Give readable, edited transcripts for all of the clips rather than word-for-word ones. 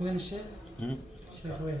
وين الشيخ؟ الشيخ وين؟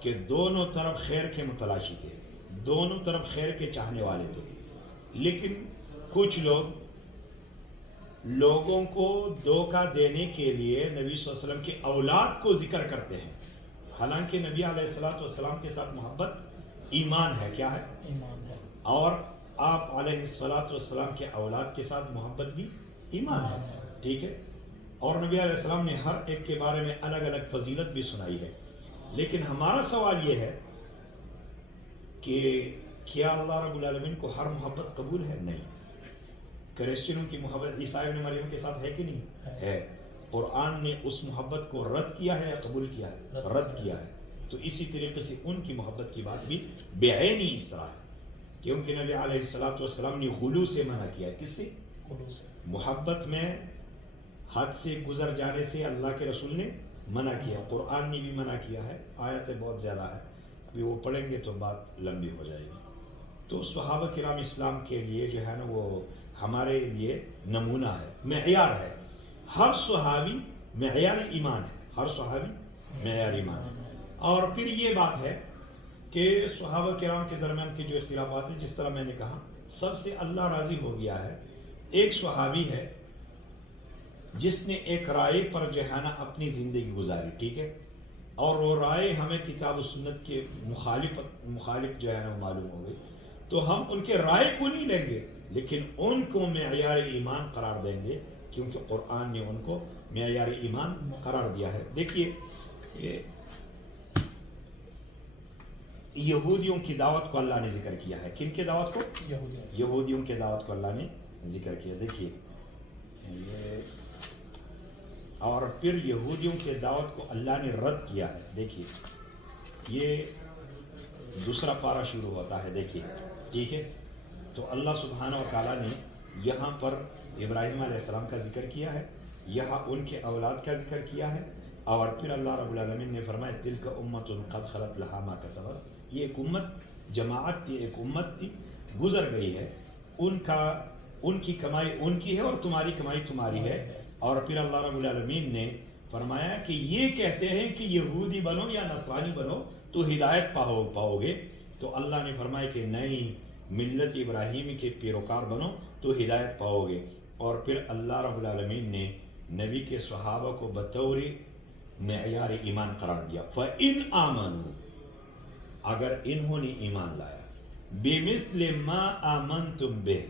کہ دونوں طرف خیر کے متلاشی تھے، دونوں طرف خیر کے چاہنے والے تھے، لیکن کچھ لوگوں کو دھوکہ دینے کے لیے نبی صلی اللہ علیہ وسلم کی اولاد کو ذکر کرتے ہیں، حالانکہ نبی علیہ الصلوۃ والسلام کے ساتھ محبت ایمان ہے، کیا ہے؟ ایمان ہے. اور آپ علیہ الصلوۃ والسلام کے اولاد کے ساتھ محبت بھی ایمان ہے، ٹھیک ہے. اور نبی علیہ السلام نے ہر ایک کے بارے میں الگ الگ فضیلت بھی سنائی ہے. لیکن ہمارا سوال یہ ہے کہ کیا اللہ رب العالمین کو ہر محبت قبول ہے؟ نہیں. کرسچنوں کی محبت عیسیٰ ابن مریم کے ساتھ ہے کہ نہیں ہے؟ قرآن نے اس محبت کو رد کیا ہے یا قبول کیا ہے؟ رد کیا ہے. تو اسی طریقے سے ان کی محبت کی بات بھی بے عینی اس طرح ہے، کیونکہ نبی علیہ الصلوۃ والسلام نے غلو سے منع کیا ہے. کس سے؟ محبت میں حد سے گزر جانے سے اللہ کے رسول نے منع کیا، قرآن نے بھی منع کیا ہے. آیتیں بہت زیادہ ہیں، ابھی وہ پڑھیں گے تو بات لمبی ہو جائے گی. تو صحابہ کرام اسلام کے لیے جو ہے نا وہ ہمارے لیے نمونہ ہے، معیار ہے. ہر صحابی معیار ایمان ہے، ہر صحابی معیار ایمان ہے. اور پھر یہ بات ہے کہ صحابہ کرام کے درمیان کے جو اختلافات ہیں، جس طرح میں نے کہا سب سے اللہ راضی ہو گیا ہے. ایک صحابی ہے جس نے ایک رائے پر جو ہے نا اپنی زندگی گزاری، ٹھیک ہے، اور وہ رائے ہمیں کتاب و سنت کے مخالف جو ہے نا معلوم ہو گئی، تو ہم ان کے رائے کو نہیں لیں گے، لیکن ان کو معیار ایمان قرار دیں گے، کیونکہ قرآن نے ان کو معیار ایمان قرار دیا ہے. دیکھیے یہودیوں کی دعوت کو اللہ نے ذکر کیا ہے. کن کی دعوت کو؟ یہودیوں کی دعوت کو اللہ نے ذکر کیا. دیکھیے اور پھر یہودیوں کے دعوت کو اللہ نے رد کیا ہے. دیکھیے یہ دوسرا پارہ شروع ہوتا ہے، دیکھیے، ٹھیک ہے. تو اللہ سبحانہ و تعالیٰ نے یہاں پر ابراہیم علیہ السلام کا ذکر کیا ہے، یہاں ان کے اولاد کا ذکر کیا ہے، اور پھر اللہ رب العالمین نے فرمایا تلک امت قد خلت لہا ما کسبت. یہ ایک امت جماعت تھی، ایک امت تھی، گزر گئی ہے، ان کی کمائی ان کی ہے اور تمہاری کمائی تمہاری ہے. اور پھر اللہ رب العالمین نے فرمایا کہ یہ کہتے ہیں کہ یہودی بنو یا نصرانی بنو تو ہدایت پاؤ گے. تو اللہ نے فرمایا کہ نہیں، ملت ابراہیمی کے پیروکار بنو تو ہدایت پاؤ گے. اور پھر اللہ رب العالمین نے نبی کے صحابہ کو بطور معیار ایمان قرار دیا. فَإِنْ آمَنُوا، اگر انہوں نے ایمان لایا، بِمِثْلِ مَا آمَنْتُمْ بِهِ،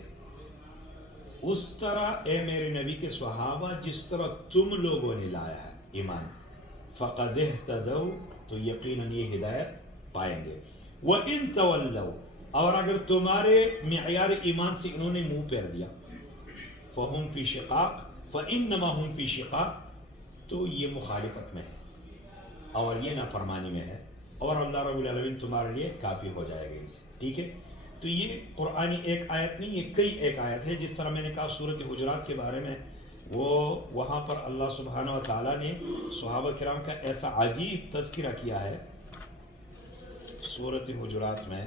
اس طرح اے میرے نبی کے صحابہ جس طرح تم لوگوں نے لایا ہے ایمان، فَقَدْ اهْتَدَوْا، تو یقیناً یہ ہدایت پائیں گے. وَإِن تَوَلَّوْا، اور اگر تمہارے معیار ایمان سے انہوں نے منہ پھیر دیا، فَهُمْ فِي شِقَاقٍ فَإِنَّمَا هُمْ فِي شِقَاقٍ، تو یہ مخالفت میں ہے اور یہ نافرمانی میں ہے، اور اللہ رب العالمین تمہارے لیے کافی ہو جائے گا ان سے، ٹھیک ہے. تو یہ قرآنی ایک آیت نہیں، یہ کئی ایک آیت ہے. جس طرح میں نے کہا سورۃ حجرات کے بارے میں، وہاں پر اللہ سبحانہ و تعالیٰ نے صحابہ کرام کا ایسا عجیب تذکرہ کیا ہے. سورۃ حجرات میں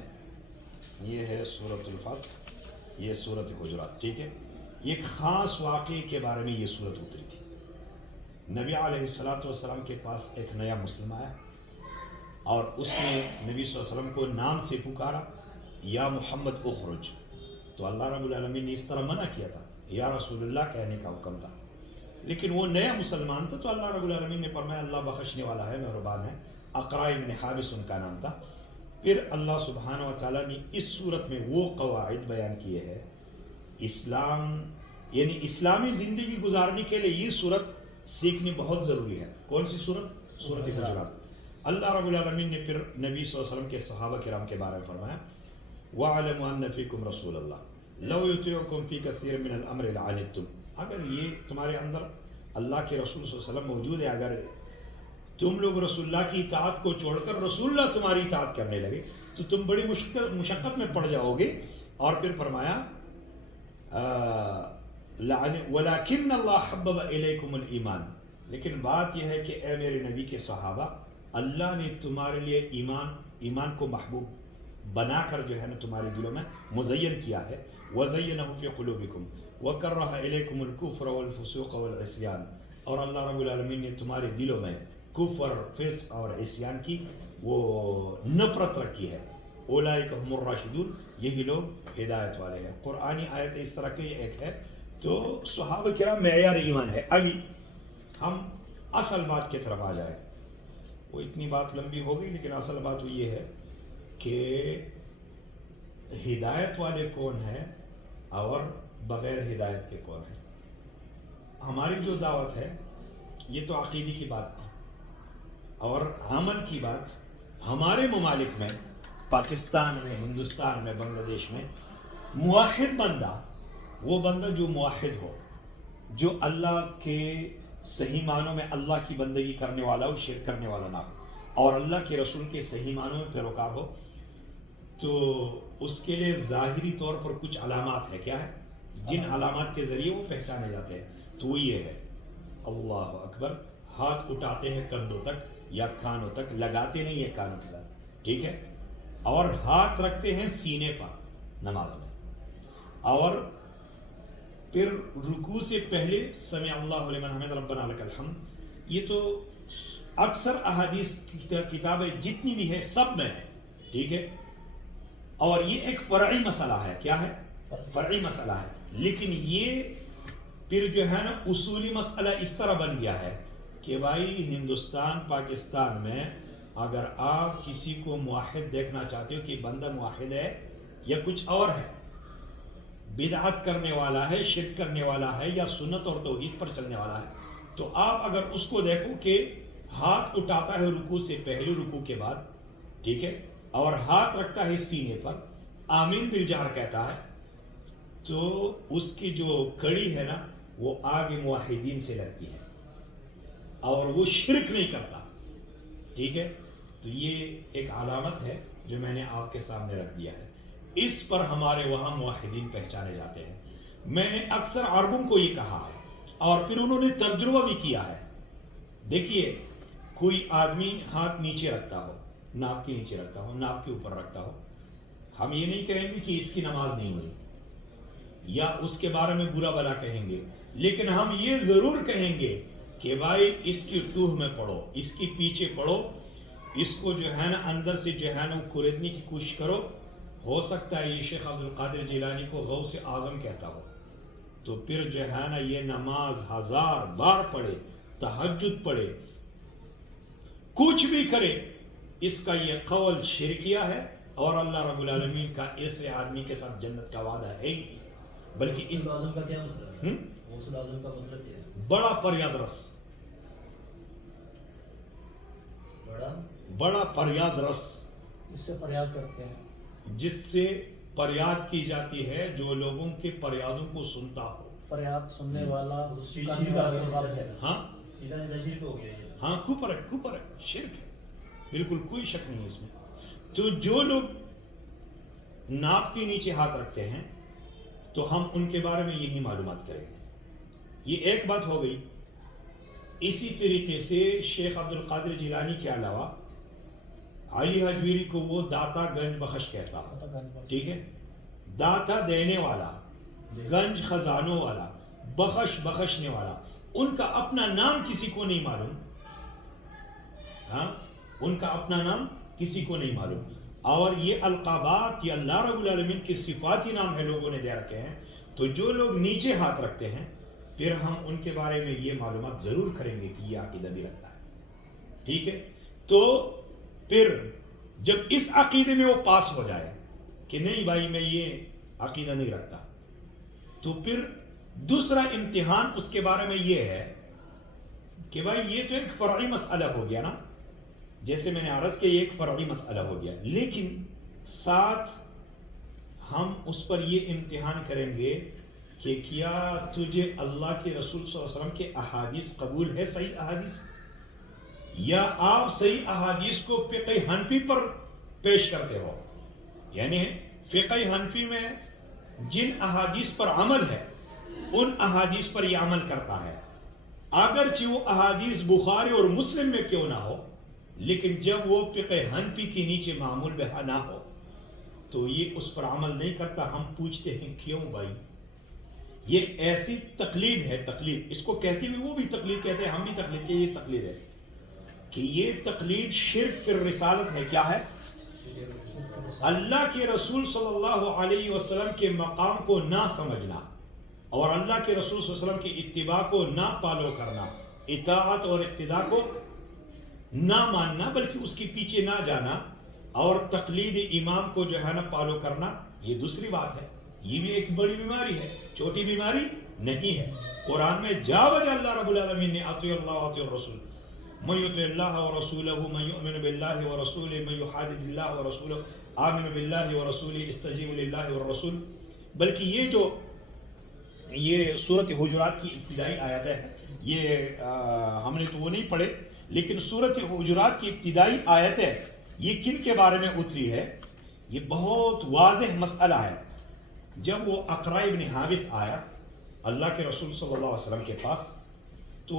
یہ ہے سورۃ الفتح، یہ سورۃ حجرات، ٹھیک ہے. ایک خاص واقعے کے بارے میں یہ سورت اتری تھی. نبی علیہ الصلوۃ والسلام کے پاس ایک نیا مسلم آیا اور اس نے نبی صلی اللہ علیہ وسلم کو نام سے پکارا، یا محمد اخرج. تو اللہ رب العالمین نے اس طرح منع کیا تھا، یا رسول اللہ کہنے کا حکم تھا، لیکن وہ نیا مسلمان تھا. تو اللہ رب العالمین نے فرمایا اللہ بخشنے والا ہے، مہربان ہے. اقرا بن حابس ان کا نام تھا. پھر اللہ سبحانہ و تعالیٰ نے اس صورت میں وہ قواعد بیان کیے ہیں اسلام، یعنی اسلامی زندگی گزارنے کے لیے یہ صورت سیکھنی بہت ضروری ہے. کون سی صورت؟ سورۃ حجرات. اللہ رب العالمین نے پھر نبی صلی اللہ علیہ وسلم کے صحابہ کرام کے بارے میں فرمایا وَاعْلَمُوا أَنَّ فِيكُمْ رَسُولَ اللَّهِ لَوْ يُطِيعُكُمْ فِي كَثِيرٍ مِّنَ الْأَمْرِ لَعَنِتُّمْ. اگر یہ تمہارے اندر اللہ کے رسول صلی اللہ علیہ وسلم موجود ہے، اگر تم لوگ رسول اللہ کی اطاعت کو چھوڑ کر رسول اللہ تمہاری اطاعت کرنے لگے تو تم بڑی مشقت میں پڑ جاؤ گے. اور پھر فرمایا وَلَكِنَّ اللَّهَ حَبَّبَ إِلَيْكُمُ الْإِيمَانَ، لیکن بات یہ ہے کہ اے میرے نبی کے صحابہ، اللہ نے تمہارے لیے ایمان کو محبوب بنا کر جو ہے نا تمہارے دلوں میں مزین کیا ہے. وَزَيَّنَهُ فِي قُلُوبِكُمْ وَكَرَّهَ إِلَيْكُمُ الْكُفْرَ وَالْفُسُوقَ وَالْعِصْيَانَ، اور اللہ رب العالمین نے تمہارے دلوں میں کفر، فسق اور عصیان کی وہ نفرت رکھی ہے. اولئک هم الراشدون، یہی لوگ ہدایت والے ہیں. قرآنی آیت اس طرح کی ایک ہے. تو صحابہ کرام معیار ایمان ہے. ابھی ہم اصل بات کی طرف آ جائیں. وہ اتنی بات لمبی ہو گئی، لیکن اصل بات وہ یہ ہے کہ ہدایت والے کون ہیں اور بغیر ہدایت کے کون ہیں. ہماری جو دعوت ہے یہ تو عقیدے کی بات تھی، اور عمل کی بات ہمارے ممالک میں، پاکستان میں، ہندوستان میں، بنگلہ دیش میں، موحد بندہ وہ بندہ جو موحد ہو، جو اللہ کے صحیح معنوں میں اللہ کی بندگی کرنے والا ہو، شرک کرنے والا نہ ہو، اور اللہ کے رسول کے صحیح معنوں میں پیروکار ہو. تو اس کے لیے ظاہری طور پر کچھ علامات ہے. کیا ہے؟ جن علامات کے ذریعے وہ پہچانے جاتے ہیں. تو وہ یہ ہے: اللہ اکبر، ہاتھ اٹھاتے ہیں کندھوں تک یا کانوں تک، لگاتے نہیں ہیں کانوں کے ساتھ، ٹھیک ہے، اور ہاتھ رکھتے ہیں سینے پر نماز میں، اور پھر رکوع سے پہلے سمع اللہ لمن حمد ربنا لک الحمد. یہ تو اکثر احادیث کتابیں جتنی بھی ہے سب میں ہے، ٹھیک ہے. اور یہ ایک فرعی مسئلہ ہے. کیا ہے؟ فرعی مسئلہ ہے. لیکن یہ پھر جو ہے نا اصولی مسئلہ اس طرح بن گیا ہے کہ بھائی ہندوستان پاکستان میں اگر آپ کسی کو موحد دیکھنا چاہتے ہو کہ بندہ موحد ہے یا کچھ اور ہے، بدعت کرنے والا ہے، شرک کرنے والا ہے، یا سنت اور توحید پر چلنے والا ہے، تو آپ اگر اس کو دیکھو کہ ہاتھ اٹھاتا ہے رکوع سے پہلے، رکوع کے بعد، ٹھیک ہے، اور ہاتھ رکھتا ہے سینے پر، آمین بالجہر کہتا ہے، تو اس کی جو کڑی ہے نا وہ آگے موحدین سے لگتی ہے، اور وہ شرک نہیں کرتا، ٹھیک ہے. تو یہ ایک علامت ہے جو میں نے آپ کے سامنے رکھ دیا ہے. اس پر ہمارے وہاں موحدین پہچانے جاتے ہیں. میں نے اکثر عربوں کو یہ کہا ہے، اور پھر انہوں نے ترجمہ بھی کیا ہے. دیکھیے، کوئی آدمی ہاتھ نیچے رکھتا ہو، ناک کے نیچے رکھتا ہو، ناک کے اوپر رکھتا ہو، ہم یہ نہیں کہیں گے کہ اس کی نماز نہیں ہوئی یا اس کے بارے میں برا بلا کہیں گے، لیکن ہم یہ ضرور کہیں گے کہ بھائی اس کی ٹوہ میں پڑھو، اس کی پیچھے پڑھو، اس کو جو ہے نا اندر سے جو ہے نا وہ کھریدنے کی کوشش کرو. ہو سکتا ہے یہ شیخ عبد القادر جیلانی کو غوث اعظم کہتا ہو، تو پھر جو ہے نا یہ نماز 1000 بار پڑھے، تہجد پڑھے، کچھ بھی کرے، اس کا یہ قول شرکیہ ہے، اور اللہ رب العالمین کا ایسے آدمی کے ساتھ جنت کا وعدہ ہے ہی نہیں. بلکہ غوث اعظم کا کیا مطلب ہے؟ غوث اعظم کا مطلب کیا ہے؟ بڑا فریاد رس، بڑا فریاد رس، اس سے فریاد کرتے ہیں، جس سے فریاد کی جاتی ہے، جو لوگوں کے فریادوں کو سنتا ہو. فریاد سننے والا، ہاں سیدھا شرک ہو گیا یہ. ہاں، کفر ہے، شرک ہے، بالکل کوئی شک نہیں ہے اس میں. تو جو لوگ ناک کے نیچے ہاتھ رکھتے ہیں تو ہم ان کے بارے میں یہی معلومات کریں گے. یہ ایک بات ہو گئی. اسی طریقے سے شیخ عبد القادر جیلانی کے علاوہ علی حجویری کو وہ داتا گنج بخش کہتا ہے، ٹھیک ہے، داتا دینے والا، گنج خزانوں والا، بخشنے والا. ان کا اپنا نام کسی کو نہیں معلوم. ہاں، ان کا اپنا نام کسی کو نہیں معلوم. اور یہ القابات یہ اللہ رب العالمین کے صفاتی نام ہے، لوگوں نے دے رکھے ہیں. تو جو لوگ نیچے ہاتھ رکھتے ہیں، پھر ہم ان کے بارے میں یہ معلومات ضرور کریں گے کہ یہ عقیدہ بھی رکھتا ہے، ٹھیک ہے. تو پھر جب اس عقیدے میں وہ پاس ہو جائے کہ نہیں بھائی میں یہ عقیدہ نہیں رکھتا، تو پھر دوسرا امتحان اس کے بارے میں یہ ہے کہ بھائی یہ تو ایک فرعی مسئلہ ہو گیا نا، جیسے میں نے عرض کیا، یہ ایک فرعی مسئلہ ہو گیا، لیکن ساتھ ہم اس پر یہ امتحان کریں گے کہ کیا تجھے اللہ کے رسول صلی اللہ علیہ وسلم کے احادیث قبول ہے، صحیح احادیث، یا آپ صحیح احادیث کو فقہ حنفی پر پیش کرتے ہو. یعنی فقہ حنفی میں جن احادیث پر عمل ہے ان احادیث پر یہ عمل کرتا ہے، اگرچہ وہ احادیث بخاری اور مسلم میں کیوں نہ ہو، لیکن جب وہ فقہ حنفی کے نیچے معمول بہا نہ ہو تو یہ اس پر عمل نہیں کرتا. ہم پوچھتے ہیں کیوں بھائی؟ یہ ایسی تقلید ہے، تقلید اس کو کہتے ہیں، وہ بھی تقلید کہتے ہیں، ہم بھی تقلید کے، یہ تقلید ہے. کہ یہ تقلید شرک فی الرسالت ہے. کیا ہے؟ اللہ کے رسول صلی اللہ علیہ وسلم کے مقام کو نہ سمجھنا اور اللہ کے رسول صلی اللہ علیہ وسلم کی اتباع کو نہ فالو کرنا، اطاعت اور اقتداء کو نہ ماننا بلکہ اس کے پیچھے نہ جانا، اور تقلید امام کو جو ہے نا فالو کرنا، یہ دوسری بات ہے. یہ بھی ایک بڑی بیماری ہے، چھوٹی بیماری نہیں ہے. قرآن میں جا بجا اللہ رب العالمین نے اطیعوا اللہ واطیعوا الرسول من یطع اللہ ورسولہ من یؤمن باللہ ورسولہ من یحادد اللہ ورسولہ آمن باللہ ورسولہ استجیب للہ والرسول. بلکہ یہ سورۃ حجرات کی ابتدائی آیت ہے. یہ ہم نے تو وہ نہیں پڑھے، لیکن سورۃ حجرات کی ابتدائی آیت ہے. یہ کن کے بارے میں اتری ہے؟ یہ بہت واضح مسئلہ ہے. جب وہ اقرع ابن حابس آیا اللہ کے رسول صلی اللہ علیہ وسلم کے پاس، تو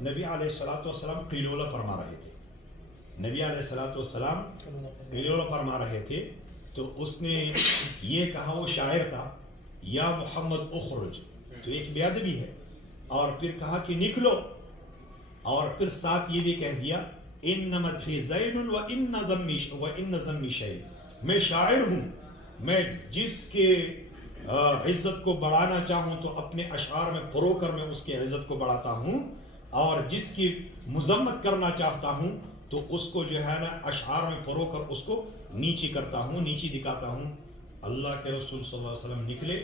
نبی علیہ السلام قیلولہ فرما رہے تھے. نبی علیہ السلام قیلولہ فرما رہے تھے تو اس نے یہ کہا، وہ شاعر تھا، یا محمد اخرج، تو ایک بے ادبی ہے، اور پھر کہا کہ نکلو، اور پھر ساتھ یہ بھی کہہ دیا ان مدحی زین وان ذمی شیء، میں شاعر ہوں، میں جس کے عزت کو بڑھانا چاہوں تو اپنے اشعار میں پرو کر میں اس کی عزت کو بڑھاتا ہوں، اور جس کی مذمت کرنا چاہتا ہوں تو اس کو جو ہے نا اشعار میں پرو کر اس کو نیچی کرتا ہوں، نیچی دکھاتا ہوں. اللہ کے رسول صلی اللہ علیہ وسلم نکلے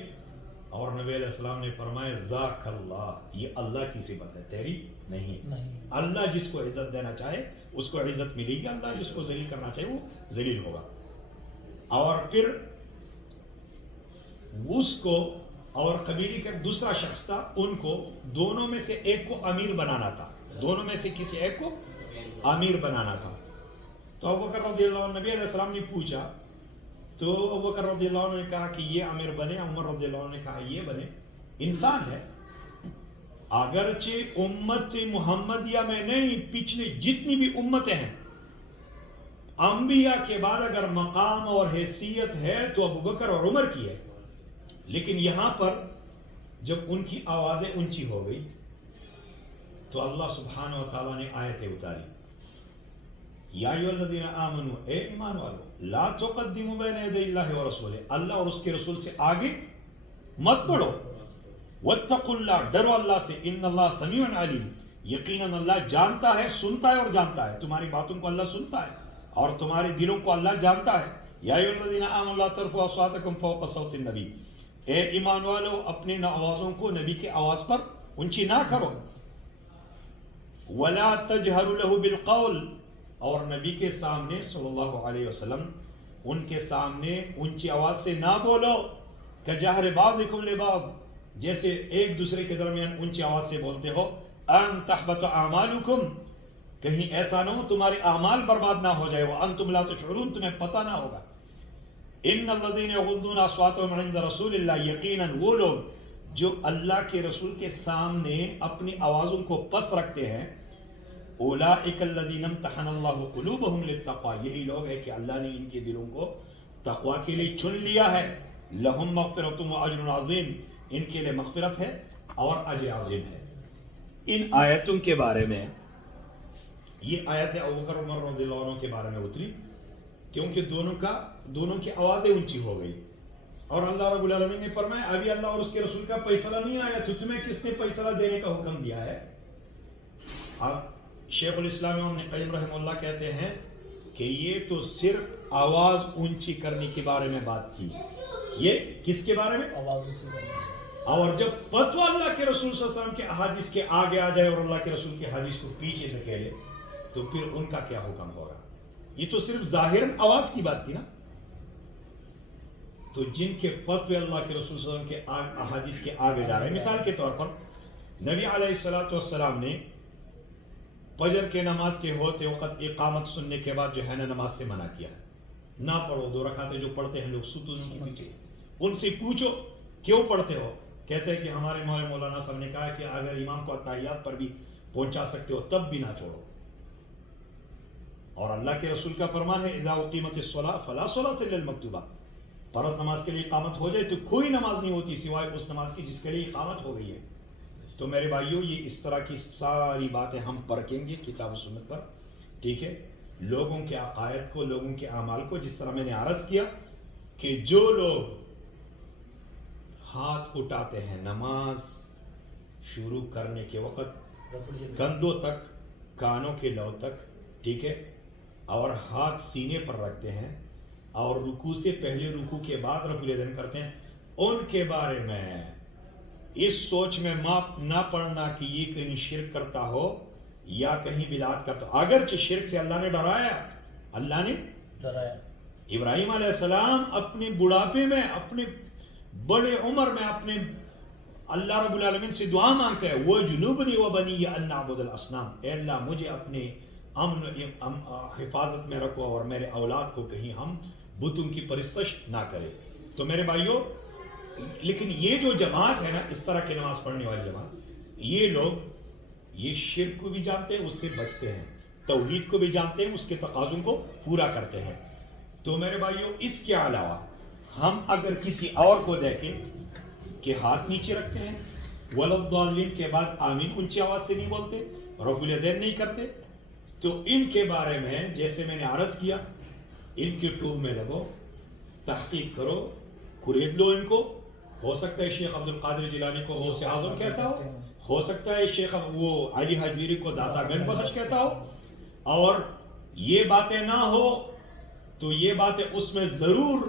اور نبی علیہ السلام نے فرمایا ذاک اللہ، یہ اللہ کی صفت ہے، تیری نہیں ہے. اللہ جس کو عزت دینا چاہے اس کو عزت ملے گی، اللہ جس کو ذلیل کرنا چاہے وہ ذلیل ہوگا. اور پھر اس کو اور قبیلے کا دوسرا شخص تھا، ان کو دونوں میں سے ایک کو امیر بنانا تھا، دونوں میں سے کسی ایک کو امیر بنانا تھا. تو ابوبکر رضی اللہ عنہ، نبی علیہ السلام نے پوچھا تو ابوبکر رضی اللہ عنہ نے کہا کہ یہ امیر بنے، عمر رضی اللہ عنہ نے کہا یہ بنے. انسان ہے، اگرچہ امت محمدیہ میں نہیں، پچھلی جتنی بھی امتیں ہیں، انبیاء کے بعد اگر مقام اور حیثیت ہے تو ابوبکر اور عمر کی ہے. لیکن یہاں پر جب ان کی آوازیں اونچی ہو گئی تو اللہ سبحانہ و تعالیٰ نے آیتیں اتاری، یا ایھا الذین آمنوا، اے ایمان والو، لا تقدموا بین یدی اللہ ورسولہ، اللہ اور اس کے رسول سے آگے مت بڑھو. واتقوا اللہ، ڈرو اللہ سے، ان اللہ سمیع علیم، یقیناً اللہ جانتا ہے، سنتا ہے اور جانتا ہے. تمہاری باتوں کو اللہ سنتا ہے اور تمہارے دلوں کو اللہ جانتا ہے. یا ایھا الذین آمنوا لا ترفعوا اصواتکم فوق صوت النبی، اے ایمان والو اپنے آوازوں کو نبی کے آواز پر اونچی نہ کرو. ولا تجہروا لہ بالقول، اور نبی کے سامنے صلی اللہ علیہ وسلم ان کے سامنے اونچی آواز سے نہ بولو. کجہر بعضکم لبعض، جیسے ایک دوسرے کے درمیان اونچی آواز سے بولتے ہو. ان تحبط اعمالکم، کہیں ایسا نہ ہو تمہارے اعمال برباد نہ ہو جائے. وانتم لا تشعرون، تمہیں پتہ نہ ہوگا. ان الذین یغضون اصواتهم عند رسول اللہ، یقیناً وہ لوگ جو اللہ کے رسول کے سامنے اپنی آوازوں کو پس رکھتے ہیں، اولئک الذین امتحن اللہ قلوبهم للتقوی، یہی لوگ ہیں کہ اللہ نے ان کے دلوں کو تقوی کے لیے چن لیا ہے. لہم مغفرۃ واجر عظیم، ان کے لیے مغفرت ہے اور اجر عظیم ہے. ان آیتوں کے بارے میں، یہ آیت ابوبکر عمر رضی اللہ عنہ کے بارے میں اتری کیونکہ دونوں کی آوازیں اونچی ہو گئی، اور اللہ رب العالمین نے فرمایا ابھی اللہ اور اس کے رسول کا فیصلہ نہیں آیا تو تمہیں کس نے فیصلہ دینے کا حکم دیا ہے. اب شیخ الاسلام ابن قیم رحمہ اللہ کہتے ہیں کہ یہ تو صرف آواز اونچی کرنے کے بارے میں بات تھی. یہ کس کے بارے میں؟ آواز اونچی کرنے. اور جب فتویٰ اللہ کے رسول صلی اللہ علیہ وسلم کے احادیث کے آگے آ جائے اور اللہ کے رسول کے حدیث کو پیچھے دھکیلے تو پھر ان کا کیا حکم ہوگا؟ یہ تو صرف ظاہراً آواز کی بات تھی نا. تو جن کے فتوے اللہ کے رسول صلی اللہ علیہ وسلم کے احادیث کے آگے جا رہے ہیں، مثال کے طور پر نبی علیہ السلام نے فجر کے نماز کے ہوتے وقت اقامت سننے کے بعد جو ہے نا نماز سے منع کیا ہے. نہ پڑھو، 2 رکعتیں جو پڑھتے ہیں لوگ ستونوں کے پیچھے، ان سے پوچھو کیوں پڑھتے ہو؟ کہتے ہیں کہ ہمارے مولانا صاحب نے کہا کہ اگر امام کو اتحیات پر بھی پہنچا سکتے ہو تب بھی نہ چھوڑو. اور اللہ کے رسول کا فرمان ہے اذا اقیمت الصلاۃ فلا صلاۃ الا المکتوبہ، فرض نماز کے لیے اقامت ہو جائے تو کوئی نماز نہیں ہوتی سوائے اس نماز کی جس کے لیے اقامت ہو گئی ہے. تو میرے بھائیوں، یہ اس طرح کی ساری باتیں ہم پرکھیں گے کتاب و سنت پر ٹھیک ہے، لوگوں کے عقائد کو، لوگوں کے اعمال کو، جس طرح میں نے عرض کیا کہ جو لوگ ہاتھ اٹھاتے ہیں نماز شروع کرنے کے وقت رفع الیدین کندھوں تک، کانوں کے لو تک، ٹھیک ہے، اور ہاتھ سینے پر رکھتے ہیں اور رکوع سے پہلے رکوع کے بعد رفع الیدین کرتے ہیں، ان کے بارے میں اس سوچ میں نہ پڑنا کہ یہ کہیں شرک کرتا ہو یا کہیں بدعت کرتا ہو۔ اگرچہ شرک سے اللہ نے ڈرایا، اللہ نے ڈرایا، ابراہیم علیہ السلام اپنے بڑھاپے میں، اپنے بڑے عمر میں، اپنے اللہ رب العالمین سے دعا مانگتے ہیں، وَجْنُبْنِي وَبَنِيَّ أَن نَعْبُدَ الْأَصْنَامَ، اے اللہ مجھے اپنے امن حفاظت میں رکھو اور میرے اولاد کو کہیں ہم بتوں کی پرستش نہ کریں۔ تو میرے بھائیوں، لیکن یہ جو جماعت ہے نا، اس طرح کی نماز پڑھنے والی جماعت، یہ لوگ یہ شرک کو بھی جانتے ہیں، اس سے بچتے ہیں، توحید کو بھی جانتے ہیں، اس کے تقاضوں کو پورا کرتے ہیں۔ تو میرے بھائیوں، اس کے علاوہ ہم اگر کسی اور کو دیکھیں کہ ہاتھ نیچے رکھتے ہیں، وَلَا الضَّالِّينَ کے بعد آمین اونچی آواز سے نہیں بولتے، رفع الیدین نہیں کرتے، تو ان کے بارے میں جیسے میں نے عرض کیا، ان کے ٹوب میں لگو، تحقیق کرو، خرید لو ان کو۔ ہو سکتا ہے شیخ عبد القادر جیلانی کو غوث اعظم کہتا ہو سکتا ہے شیخ وہ علی حجویری کو داتا گنج بخش کہتا ہو، اور یہ باتیں نہ ہو تو یہ باتیں اس میں ضرور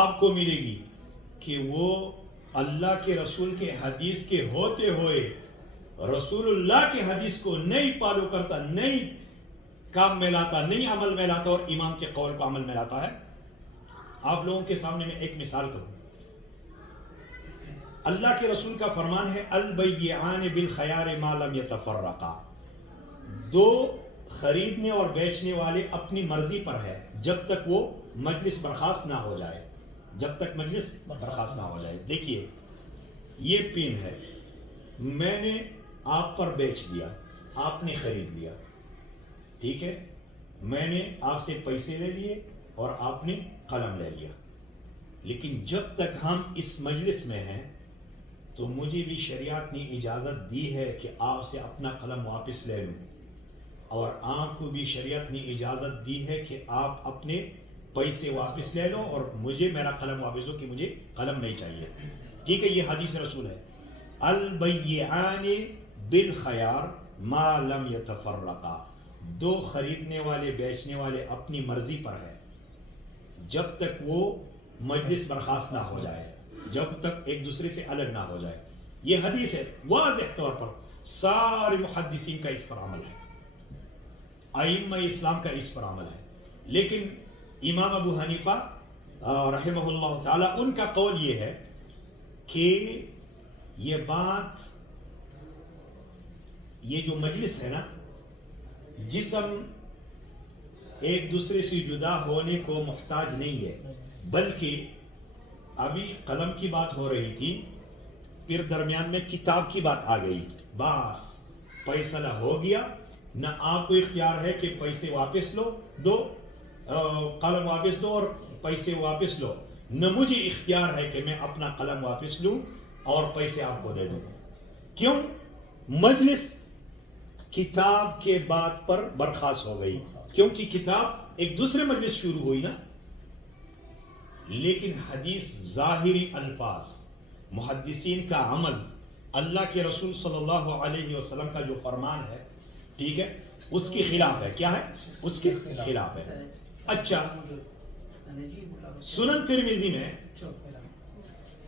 آپ کو ملے گی کہ وہ اللہ کے رسول کے حدیث کے ہوتے ہوئے رسول اللہ کے حدیث کو نہیں فالو کرتا، نہیں کام میں لاتا، نہیں عمل میں لاتا، اور امام کے قول کو عمل میں لاتا ہے۔ آپ لوگوں کے سامنے میں ایک مثال کروں، اللہ کے رسول کا فرمان ہے البیعان بالخیار ما لم یتفرقا، دو خریدنے اور بیچنے والے اپنی مرضی پر ہے جب تک وہ مجلس برخاست نہ ہو جائے، جب تک مجلس برخاست نہ ہو جائے۔ دیکھیے یہ پین ہے، میں نے آپ پر بیچ دیا، آپ نے خرید لیا، ٹھیک ہے، میں نے آپ سے پیسے لے لیے اور آپ نے قلم لے لیا، لیکن جب تک ہم اس مجلس میں ہیں تو مجھے بھی شریعت نے اجازت دی ہے کہ آپ سے اپنا قلم واپس لے لوں، اور آپ کو بھی شریعت نے اجازت دی ہے کہ آپ اپنے پیسے واپس لے لو اور مجھے میرا قلم واپس دو کہ مجھے قلم نہیں چاہیے، ٹھیک ہے۔ یہ حدیث رسول ہے، البیعان بالخیار ما لم یتفرقا، دو خریدنے والے بیچنے والے اپنی مرضی پر ہے جب تک وہ مجلس برخاست نہ ہو جائے، جب تک ایک دوسرے سے الگ نہ ہو جائے۔ یہ حدیث ہے، واضح طور پر سارے محدثین کا اس پر عمل ہے، ائمہ اسلام کا اس پر عمل ہے، لیکن امام ابو حنیفہ رحمہ اللہ تعالی، ان کا قول یہ ہے کہ یہ بات، یہ جو مجلس ہے نا، جسم ایک دوسرے سے جدا ہونے کو محتاج نہیں ہے، بلکہ ابھی قلم کی بات ہو رہی تھی، پھر درمیان میں کتاب کی بات آ گئی، بس فیصلہ ہو گیا، نہ آپ کو اختیار ہے کہ پیسے واپس لو دو، قلم واپس دو اور پیسے واپس لو، نہ مجھے اختیار ہے کہ میں اپنا قلم واپس لوں اور پیسے آپ کو دے دوں۔ کیوں؟ مجلس کتاب کے بات پر برخاست ہو گئی، کیونکہ کتاب ایک دوسرے مجلس شروع ہوئی نا، لیکن حدیث ظاہری الفاظ، محدثین کا عمل، اللہ کے رسول صلی اللہ علیہ وسلم کا جو فرمان ہے، ٹھیک ہے، اس کے خلاف ہے۔ کیا ہے؟ اس کے خلاف ہے۔ اچھا، سنن ترمذی میں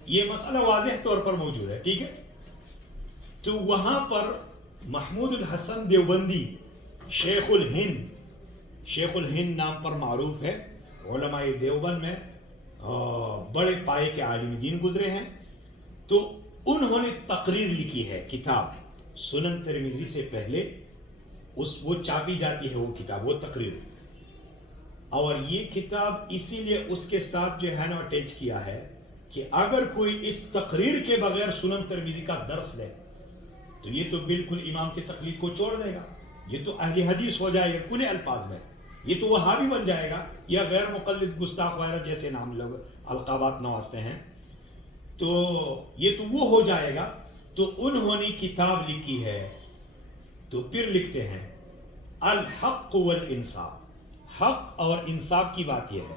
یہ مسئلہ واضح طور پر موجود ہے، ٹھیک ہے، تو وہاں پر محمود الحسن دیوبندی شیخ الہند نام پر معروف ہے، علماء دیوبند میں بڑے پائے کے عالم دین گزرے ہیں، تو انہوں نے تقریر لکھی ہے، کتاب سنن ترمذی سے پہلے وہ چاپی جاتی ہے، وہ کتاب، وہ تقریر، اور یہ کتاب اسی لیے اس کے ساتھ جو ہے نا اٹیچ کیا ہے کہ اگر کوئی اس تقریر کے بغیر سنن ترمذی کا درس لے تو یہ تو بالکل امام کی تقلید کو چھوڑ دے گا، یہ تو اہل حدیث ہو جائے گا کھلے الفاظ میں، یہ تو وہابی بن جائے گا، یا غیر مقلد، گستاخ وغیرہ جیسے نام لوگ القابات نوازتے ہیں، تو یہ تو وہ ہو جائے گا۔ تو انہوں نے کتاب لکھی ہے، تو پھر لکھتے ہیں الحق والانصاف، حق اور انصاف کی بات یہ ہے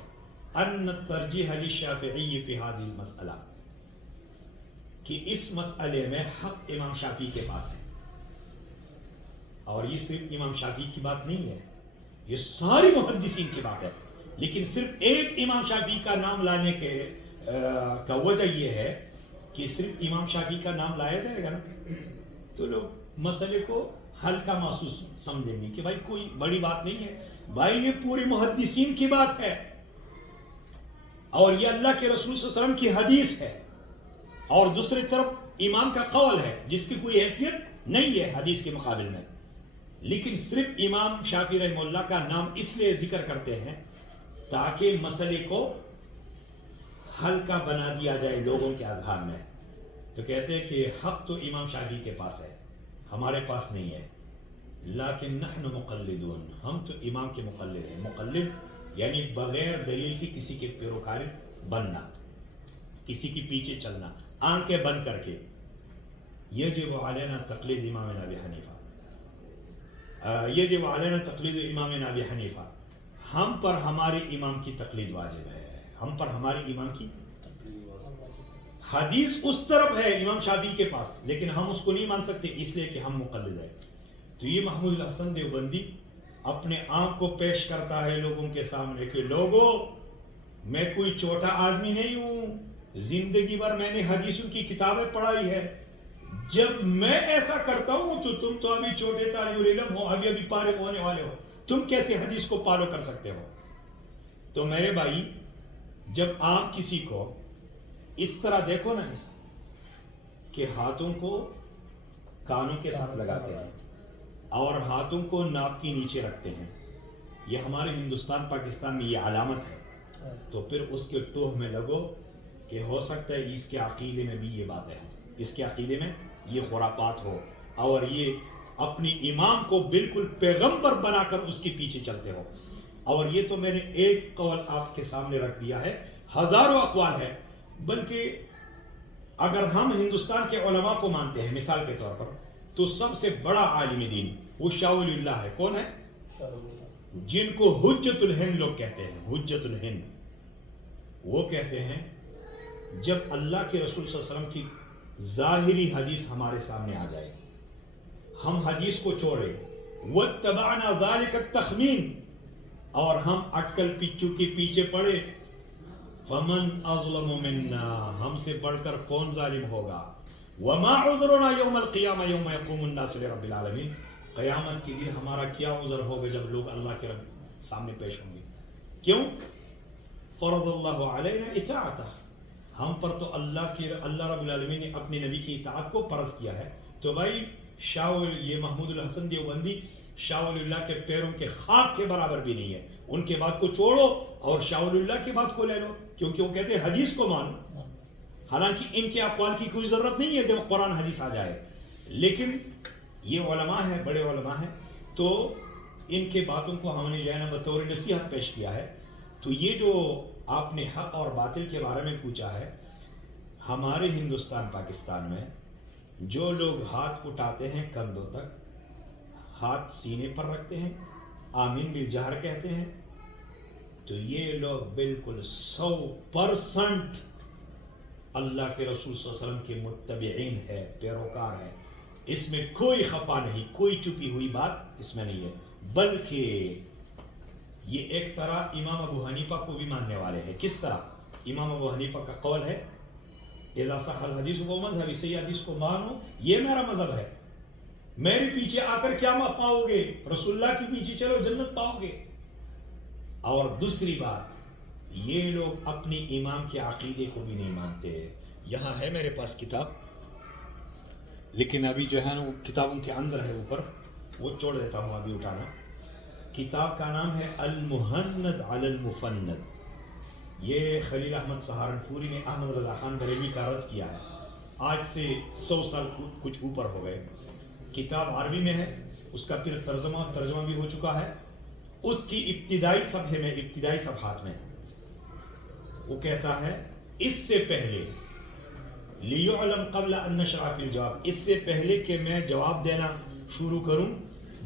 ان ترجیح للشافعی فی هذه المسئلہ، کہ اس مسئلے میں حق امام شافعی کے پاس ہے. اور یہ صرف امام شافعی کی بات نہیں ہے، یہ ساری محدثین کی بات ہے. لیکن صرف ایک امام شافعی کا نام لانے کا وجہ یہ ہے کہ صرف امام شافعی کا نام لایا جائے گا نا تو لوگ مسئلے کو ہلکا محسوس سمجھیں گے کہ بھائی کوئی بڑی بات نہیں ہے. بھائی یہ پورے محدثین کی بات ہے اور یہ اللہ کے رسول صلی اللہ علیہ وسلم کی حدیث ہے، اور دوسری طرف امام کا قول ہے جس کی کوئی حیثیت نہیں ہے حدیث کے مقابل میں. لیکن صرف امام شافعی رحمہ اللہ کا نام اس لیے ذکر کرتے ہیں تاکہ مسئلے کو ہلکا بنا دیا جائے لوگوں کے اذہان میں. تو کہتے ہیں کہ حق تو امام شافعی کے پاس ہے، ہمارے پاس نہیں ہے. لیکن نحن مقلدون، ہم تو امام کے مقلد ہیں. مقلد یعنی بغیر دلیل کی کسی کے پیروکار بننا، کسی کے پیچھے چلنا آنکھیں بند کر کے. یجب علینا تقلید امام ابی حنیفہ، یجب علینا تقلید امام ابی حنیفہ، ہم پر ہمارے امام کی تقلید واجب ہے، ہم پر ہمارے امام کی حدیث اس طرف ہے امام شافعی کے پاس، لیکن ہم اس کو نہیں مان سکتے اس لیے کہ ہم مقلد ہیں. تو یہ محمود الحسن دیوبندی اپنے آپ کو پیش کرتا ہے لوگوں کے سامنے کہ لوگوں میں کوئی چھوٹا آدمی نہیں ہوں، زندگی بھر میں نے حدیثوں کی کتابیں پڑھائی ہے. جب میں ایسا کرتا ہوں تو تم تو ابھی چھوٹے طالب العلم ہو، ابھی فارغ ہونے والے ہو، تم کیسے حدیث کو فالو کر سکتے ہو؟ تو میرے بھائی جب آپ کسی کو اس طرح دیکھو نا کہ ہاتھوں کو کانوں کے ساتھ لگاتے ہیں اور ہاتھوں کو ناک کے نیچے رکھتے ہیں، یہ ہمارے ہندوستان پاکستان میں یہ علامت ہے، تو پھر اس کے ٹوہ میں لگو کہ ہو سکتا ہے اس کے عقیدے میں بھی یہ باتیں ہیں، اس کے عقیدے میں یہ خرافات ہو اور یہ اپنی امام کو بالکل پیغمبر بنا کر اس کے پیچھے چلتے ہو. اور یہ تو میں نے ایک قول آپ کے سامنے رکھ دیا ہے، ہزاروں اقوال ہے. بلکہ اگر ہم ہندوستان کے علماء کو مانتے ہیں مثال کے طور پر تو سب سے بڑا عالم دین وہ شاہ ولی اللہ ہے. کون ہے؟ جن کو حجت الہند لوگ کہتے ہیں، حجت الہند. وہ کہتے ہیں جب اللہ کے رسول صلی اللہ علیہ وسلم کی ظاہری حدیث ہمارے سامنے آ جائے، ہم حدیث کو چھوڑے واتبعنا ذلك التخمین، اور ہم اٹکل پچو کے پیچھے پڑے، فمن اظلم منا، ہم سے بڑھ کر کون ظالم ہوگا، وما عذرنا یوم القیامہ یوم یقوم الناس لرب العالمین، قیامت کے دن ہمارا کیا عذر ہوگا جب لوگ اللہ کے رب سامنے پیش ہوں گے. کیوں؟ فرض اللہ علینا اطاعتہ، ہم پر تو اللہ رب العالمین نے اپنے نبی کی اطاعت کو فرض کیا ہے. تو بھائی یہ محمود الحسن دیوبندی شاہ ولی اللہ کے پیروں کے خاک کے برابر بھی نہیں ہے. ان کے بات کو چھوڑو اور شاہ ولی اللہ کی بات کو لے لو، کیونکہ وہ کہتے ہیں حدیث کو مانو، حالانکہ ان کے اقوال کی کوئی ضرورت نہیں ہے جب قرآن حدیث آ جائے. لیکن یہ علماء ہیں، بڑے علماء ہیں، تو ان کے باتوں کو ہم نے جو ہے نا بطور نصیحت پیش کیا ہے. تو یہ جو آپ نے حق اور باطل کے بارے میں پوچھا ہے، ہمارے ہندوستان پاکستان میں جو لوگ ہاتھ اٹھاتے ہیں کندھوں تک، ہاتھ سینے پر رکھتے ہیں، آمین بالجہر کہتے ہیں، تو یہ لوگ بالکل 100% اللہ کے رسول صلی اللہ علیہ وسلم کے متبعین ہے، پیروکار ہے. اس میں کوئی خفا نہیں، کوئی چھپی ہوئی بات اس میں نہیں ہے. بلکہ یہ ایک طرح امام ابو حنیفہ کو بھی ماننے والے ہیں. کس طرح؟ امام ابو حنیفہ کا قول ہے اذا صح الحدیث وہ مذہب، صحیح حدیث کو مانو، یہ میرا مذہب ہے، میرے پیچھے آ کر کیا پاؤ گے؟ رسول اللہ کے پیچھے چلو جنت پاؤ گے. اور دوسری بات، یہ لوگ اپنی امام کے عقیدے کو بھی نہیں مانتے. یہاں ہے میرے پاس کتاب، لیکن ابھی جو ہے نا وہ کتابوں کے اندر ہے اوپر، وہ چھوڑ دیتا ہوں ابھی اٹھانا. کتاب کا نام ہے المہند علی المفند. یہ خلیل احمد سہارنپوری نے احمد رضا خان بریلوی کا رد کیا ہے. آج سے 100 سال کچھ اوپر ہو گئے. کتاب عربی میں ہے، اس کا پھر ترجمہ بھی ہو چکا ہے. اس کی ابتدائی صفحے میں، ابتدائی صفحات میں وہ کہتا ہے اس سے پہلے لیعلم قبل ان نشرع فی الجواب، اس سے پہلے کہ میں جواب دینا شروع کروں